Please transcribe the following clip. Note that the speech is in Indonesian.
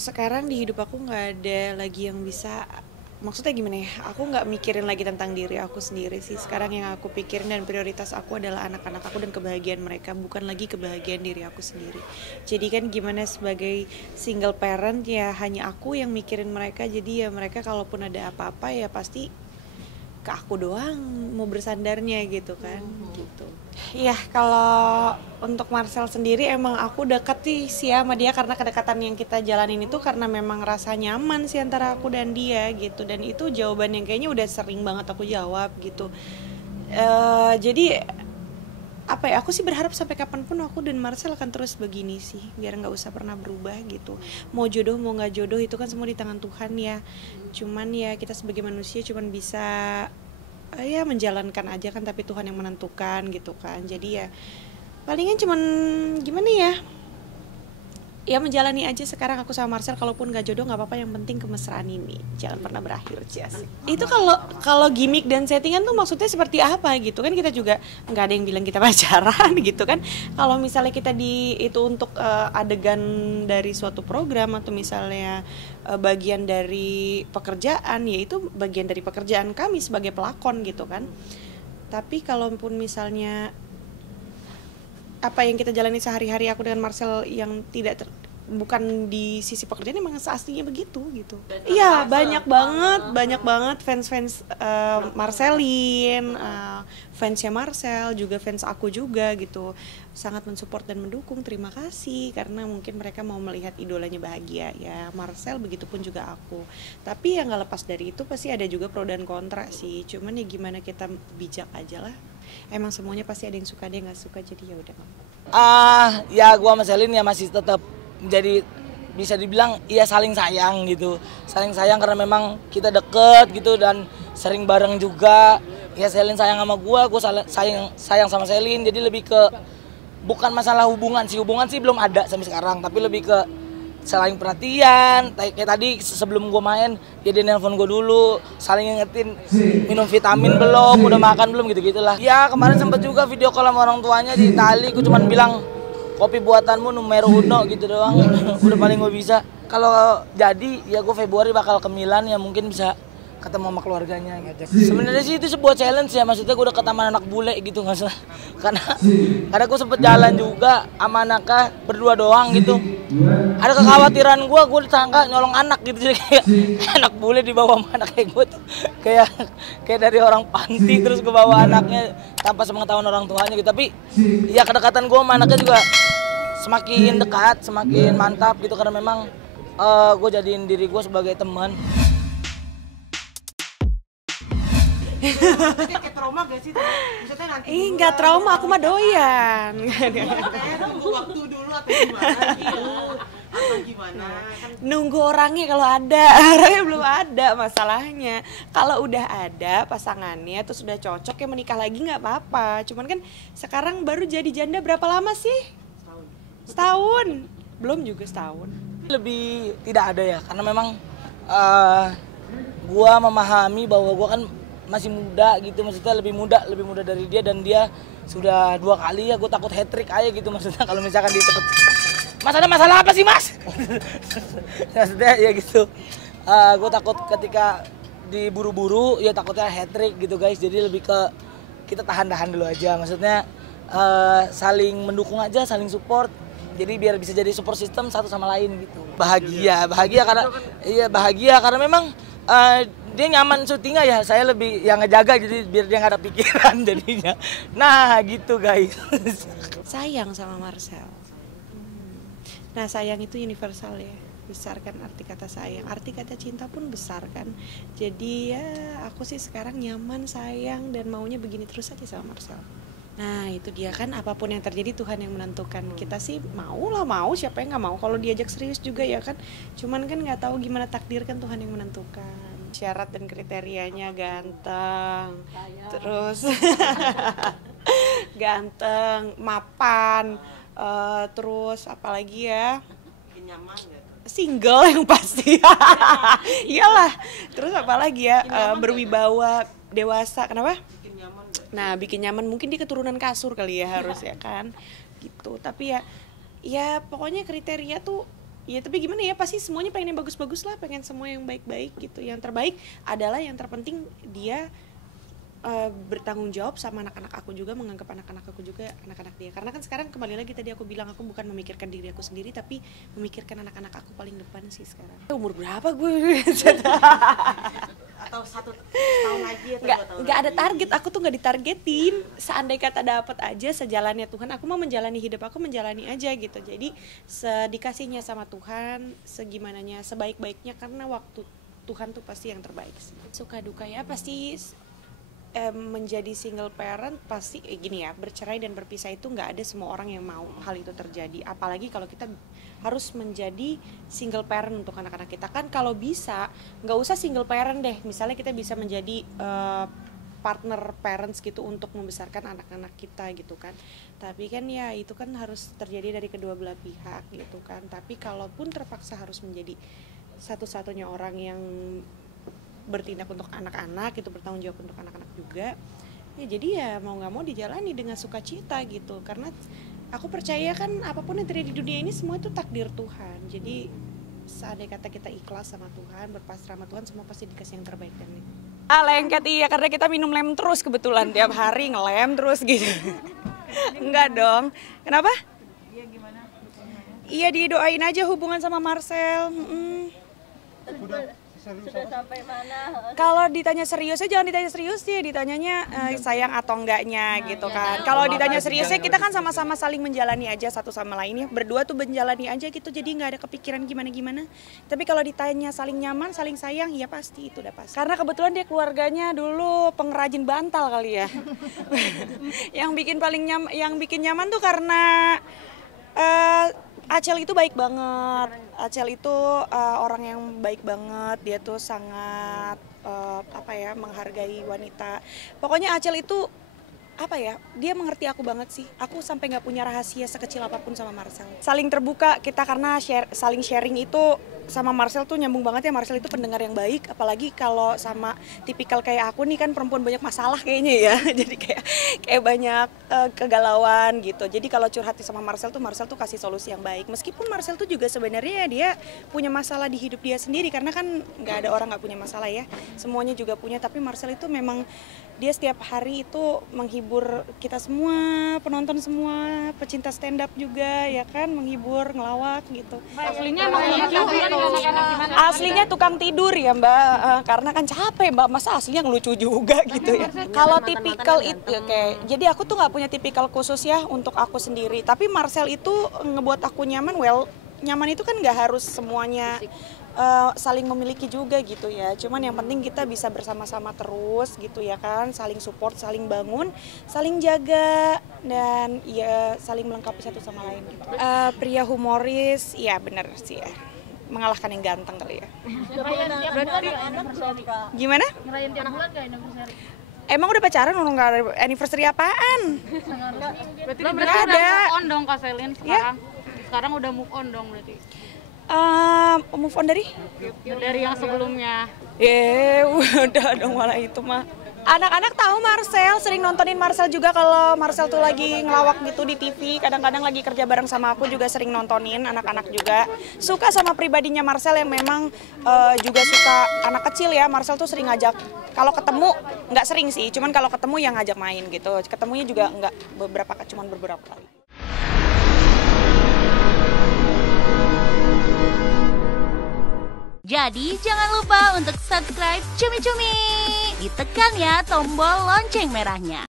sekarang di hidup aku nggak ada lagi yang bisa, maksudnya gimana ya, aku nggak mikirin lagi tentang diri aku sendiri sih. Sekarang yang aku pikirin dan prioritas aku adalah anak-anak aku dan kebahagiaan mereka, bukan lagi kebahagiaan diri aku sendiri. Jadi kan gimana sebagai single parent ya, hanya aku yang mikirin mereka. Jadi ya mereka kalaupun ada apa-apa ya pasti ke aku doang mau bersandarnya gitu kan, gitu. Iya, kalau untuk Marcel sendiri emang aku deket sih sama dia karena kedekatan yang kita jalanin itu karena memang rasa nyaman sih antara aku dan dia gitu, dan itu jawaban yang kayaknya udah sering banget aku jawab gitu. Jadi apa ya, aku sih berharap sampai kapanpun aku dan Marcel akan terus begini sih, biar nggak usah pernah berubah gitu. Mau jodoh mau nggak jodoh itu kan semua di tangan Tuhan ya. Cuman ya kita sebagai manusia cuman bisa ya menjalankan aja kan, tapi Tuhan yang menentukan gitu kan. Jadi ya palingan cuman gimana ya menjalani aja sekarang aku sama Marcel. Kalaupun gak jodoh nggak apa-apa, yang penting kemesraan ini jangan pernah berakhir, Jas. Itu kalau gimmick dan settingan tuh maksudnya seperti apa gitu kan, kita juga nggak ada yang bilang kita pacaran gitu kan. Kalau misalnya kita di itu untuk adegan dari suatu program atau misalnya bagian dari pekerjaan, ya itu bagian dari pekerjaan kami sebagai pelakon gitu kan. Tapi kalaupun misalnya apa yang kita jalani sehari-hari aku dengan Marcel yang bukan di sisi pekerjaan, emang aslinya begitu gitu. Iya, banyak banget fans Marcelin, fansnya Marcel juga fans aku juga gitu, sangat mensupport dan mendukung. Terima kasih, karena mungkin mereka mau melihat idolanya bahagia ya. Marcel begitupun juga aku. Tapi yang nggak lepas dari itu pasti ada juga pro dan kontra sih. Cuman ya gimana kita bijak aja lah. Emang semuanya pasti ada yang suka, ada yang nggak suka, jadi ya udah. Ya gua sama Selin ya masih tetap jadi bisa dibilang iya saling sayang gitu. Saling sayang karena memang kita deket gitu dan sering bareng juga. Ya Selin sayang sama gua sayang sama Selin. Jadi lebih ke bukan masalah hubungan sih belum ada sampai sekarang, tapi lebih ke saling perhatian. Kayak tadi sebelum gue main dia nelpon gue dulu, saling ngingetin minum vitamin belum, udah makan belum, gitu-gitulah. Ya kemarin sempet juga video call sama orang tuanya di Itali. Gue cuman bilang kopi buatanmu numero uno gitu doang. Udah paling gue bisa. Kalau jadi ya gue Februari bakal ke Milan, ya mungkin bisa ketemu sama keluarganya gitu. Sebenarnya sih itu sebuah challenge ya, maksudnya gue udah ke taman anak bule gitu, nggak salah. Karena gue sempet jalan juga sama anaknya berdua doang gitu. Ada kekhawatiran gue disangka nyolong anak gitu, jadi kayak anak bule dibawa sama anak kayak gue tuh kayak dari orang panti terus gue bawa anaknya tanpa sepengetahuan orang tuanya gitu. Tapi ya kedekatan gue sama anaknya juga semakin dekat, semakin mantap gitu, karena memang gue jadiin diri gue sebagai teman. Kayak trauma gak sih? Maksudnya nanti Nggak trauma, aku mah doyan. nunggu waktu dulu atau gimana gitu? Atau gimana? Nunggu orangnya, kalau ada. Orangnya belum ada masalahnya. Kalau udah ada pasangannya tuh sudah cocok ya menikah lagi nggak apa-apa. Cuman kan sekarang baru jadi janda berapa lama sih? Setahun. Belum juga setahun. Lebih tidak ada ya, karena memang gua memahami bahwa gua kan masih muda gitu, maksudnya lebih muda dari dia, dan dia sudah 2 kali ya. Gue takut hat trick aja gitu, maksudnya kalau misalkan dia cepet. Mas ada masalah apa sih mas? Maksudnya ya gitu. Gue takut ketika diburu-buru ya takutnya hat trick gitu guys. Jadi lebih ke kita tahan-tahan dulu aja, maksudnya saling mendukung aja, saling support. Jadi biar bisa jadi support system satu sama lain gitu. Bahagia karena memang dia nyaman syutingnya ya, saya lebih yang ngejaga, jadi biar dia nggak ada pikiran jadinya. Nah gitu guys. Sayang sama Marcel. Nah sayang itu universal ya, besar kan arti kata sayang, arti kata cinta pun besar kan. Jadi ya aku sih sekarang nyaman, sayang, dan maunya begini terus aja sama Marcel. Nah itu dia kan, apapun yang terjadi Tuhan yang menentukan. Kita sih mau, siapa yang nggak mau kalau diajak serius juga ya kan. Cuman kan nggak tahu gimana takdir, kan Tuhan yang menentukan. Syarat dan kriterianya ganteng, terus ganteng, mapan, terus apalagi ya, nyaman gak? single yang pasti. Iyalah. Terus apalagi ya, berwibawa, dewasa. Kenapa? Bikin nyaman gak? Nah bikin nyaman, mungkin dia keturunan kasur kali ya, harus ya kan gitu. Tapi ya pokoknya kriteria tuh Ya tapi gimana ya, pasti semuanya pengen yang bagus-bagus lah, pengen semua yang baik-baik gitu. Yang terbaik adalah yang terpenting dia bertanggung jawab sama anak-anak aku juga, menganggap anak-anak aku juga anak-anak dia. Karena kan sekarang kembali lagi tadi aku bilang, aku bukan memikirkan diri aku sendiri, tapi memikirkan anak-anak aku paling depan sih sekarang. Umur berapa gue? Atau 1 tahun lagi atau 2 tahun Nggak ada lagi? target, aku tuh nggak ditargetin. Seandai kata dapat aja, sejalannya Tuhan, aku mau menjalani hidup aku, menjalani aja gitu. Jadi sedikasihnya sama Tuhan, segimananya, sebaik-baiknya, karena waktu Tuhan tuh pasti yang terbaik sih. Suka duka ya pasti menjadi single parent pasti gini ya, bercerai dan berpisah itu nggak ada semua orang yang mau hal itu terjadi, apalagi kalau kita harus menjadi single parent untuk anak-anak kita. Kan kalau bisa nggak usah single parent deh, misalnya kita bisa menjadi partner parents gitu untuk membesarkan anak-anak kita gitu kan. Tapi kan ya itu kan harus terjadi dari kedua belah pihak gitu kan. Tapi kalaupun terpaksa harus menjadi satu-satunya orang yang bertindak untuk anak-anak, itu bertanggung jawab untuk anak-anak juga ya, jadi ya mau nggak mau dijalani dengan sukacita gitu. Karena aku percaya kan apapun yang terjadi di dunia ini semua itu takdir Tuhan. Jadi seandainya kata kita ikhlas sama Tuhan, berpasrah sama Tuhan, semua pasti dikasih yang terbaik dan lengket. Iya, karena kita minum lem terus kebetulan tiap hari ngelem terus gitu. Enggak dong. Kenapa? Iya, didoain aja hubungan sama Marcel. Sudah sampai mana? Kalau ditanya seriusnya jangan ditanya serius sih, ditanyanya sayang atau enggaknya gitu kan. Kalau ditanya seriusnya kita kan sama-sama saling menjalani aja satu sama lain ya, berdua tuh menjalani aja gitu, jadi nggak ada kepikiran gimana-gimana. Tapi kalau ditanya saling nyaman, saling sayang, ya pasti itu udah pasti. Karena kebetulan dia keluarganya dulu pengrajin bantal kali ya. Yang bikin nyaman tuh karena Acel itu baik banget. Acel itu orang yang baik banget. Dia tuh sangat menghargai wanita. Pokoknya Acel itu dia mengerti aku banget sih. Aku sampai nggak punya rahasia sekecil apapun sama Marcel. Saling terbuka kita karena saling sharing itu sama Marcel tuh nyambung banget ya. Marcel itu pendengar yang baik, apalagi kalau sama tipikal kayak aku nih kan perempuan banyak masalah kayaknya ya. Jadi kayak banyak kegalauan gitu. Jadi kalau curhat sama Marcel tuh kasih solusi yang baik. Meskipun Marcel tuh juga sebenarnya dia punya masalah di hidup dia sendiri, karena kan nggak ada orang nggak punya masalah ya. Semuanya juga punya, tapi Marcel itu memang dia setiap hari itu menghibur kita semua, penonton semua, pecinta stand up juga ya kan, menghibur, ngelawak gitu. Aslinya emang lucu gitu. Aslinya tukang tidur ya Mbak, karena kan capek Mbak, masa aslinya ngelucu juga gitu ya. Kalau tipikal itu jadi aku tuh nggak punya tipikal khusus ya untuk aku sendiri, tapi Marcel itu ngebuat aku nyaman. Nyaman itu kan nggak harus semuanya saling memiliki juga gitu ya, cuman yang penting kita bisa bersama-sama terus gitu ya kan, saling support, saling bangun, saling jaga, dan ya saling melengkapi satu sama lain gitu. Pria humoris, ya bener sih ya, mengalahkan yang ganteng kali ya. Gimana? Ngerayain tiap bulan gak anniversary? Emang udah pacaran, udah nggak ada anniversary apaan? Berarti Nggak udah ada. move on dong Kak Selin sekarang. Sekarang udah move on dong berarti. Move on dari yang sebelumnya. Udah dong malah itu mah. Anak-anak tahu Marcel, sering nontonin Marcel juga kalau Marcel tuh lagi ngelawak gitu di TV. Kadang-kadang lagi kerja bareng sama aku juga sering nontonin, anak-anak juga. Suka sama pribadinya Marcel yang memang juga suka anak kecil ya. Marcel tuh sering ngajak, kalau ketemu, nggak sering sih, cuman kalau ketemu yang ngajak main gitu. Ketemunya juga nggak cuman beberapa kali. Jadi jangan lupa untuk subscribe Cumi Cumi. Ditekan ya tombol lonceng merahnya.